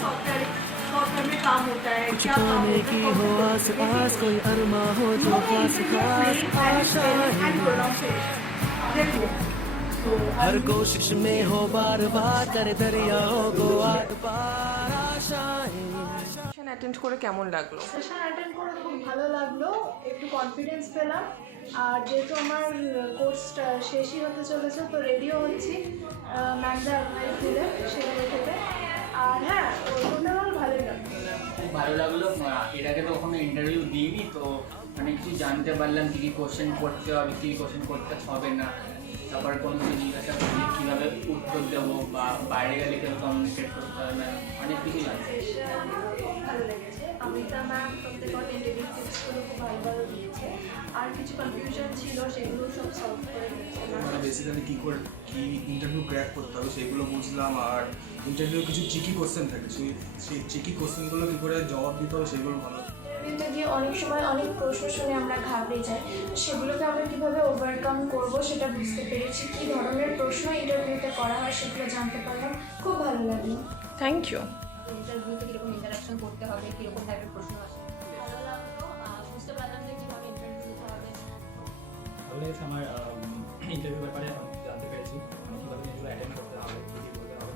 Software में काम होता है, कुछ क्या काम पाने होता की है, हो आस पास, कोई अरमा हो जो खास खास आशाएं। हर कोशिश में हो बार बार, करे दरियाओं को आर पार आशाएं। সেশন অ্যাটেন্ড করে কেমন লাগলো? সেশন অ্যাটেন্ড করে খুব ভালো লাগলো, একটু কনফিডেন্স পেলাম। আর যেহেতু আমার কোর্সটা শেষই হতে চলেছে, তো রেডিও হচ্ছি ম্যামদের অ্যাডভাইস দিলে সেগুলো থেকে। আর হ্যাঁ, টোটাল ভালোই লাগলো। খুব ভালো লাগলো। এর আগে তো কখনো ইন্টারভিউ দিইনি, তো অনেক কিছু জানতে পারলাম কী কী কোশ্চেন করতে হবে, কী কোশ্চেন করতে হবে না, তারপরে কোনো কিছু জিজ্ঞাসা করলে কীভাবে উত্তর দেবো বা বাইরে গেলে কেউ কমিউনিকেট করতে হবে না, অনেক কিছু জানতে। খুব ভালো লেগেছে। অমিতা ম্যাম প্রত্যেক ইন্টারভিউ টিপসগুলো খুব ভালো ভালো দিয়েছে। আর কিছু কনফিউশন ছিল, সেগুলো সব সলভ করে দিয়েছে। মানে বেসিক্যালি কী ইন্টারভিউ ক্র্যাক করতে হবে সেগুলো বুঝলাম। আর ইন্টারভিউ কিছু চিকি কোশ্চেন থাকে, সেই চিকি কোশ্চেনগুলো কী করে জবাব দিতে হবে সেগুলো ভালো। ইন্টারভিউতে গিয়ে অনেক সময় অনেক প্রশ্ন শুনে আমরা ঘাবড়ে যাই, সেগুলোকে আমরা কীভাবে ওভারকাম করব সেটা বুঝতে পেরেছি। কী ধরনের প্রশ্ন ইন্টারভিউতে করা হয় সেগুলো জানতে পারলাম, খুব ভালো লাগলো। Thank you. ইন্টারভিউতে কীরকম ইন্টারাকশন করতে হবে, কীরকম টাইপের প্রশ্ন আসে, ভালো লাগলো। বুঝতে পারলাম যে কীভাবে ইন্টারভিউ দিতে হবে। ভালো লেগেছে আমার ইন্টারভিউ ব্যাপারে জানতে পেরেছি কীভাবে জিনিসগুলো অ্যাটেন্ড করতে হবে, কী কী বলতে হবে।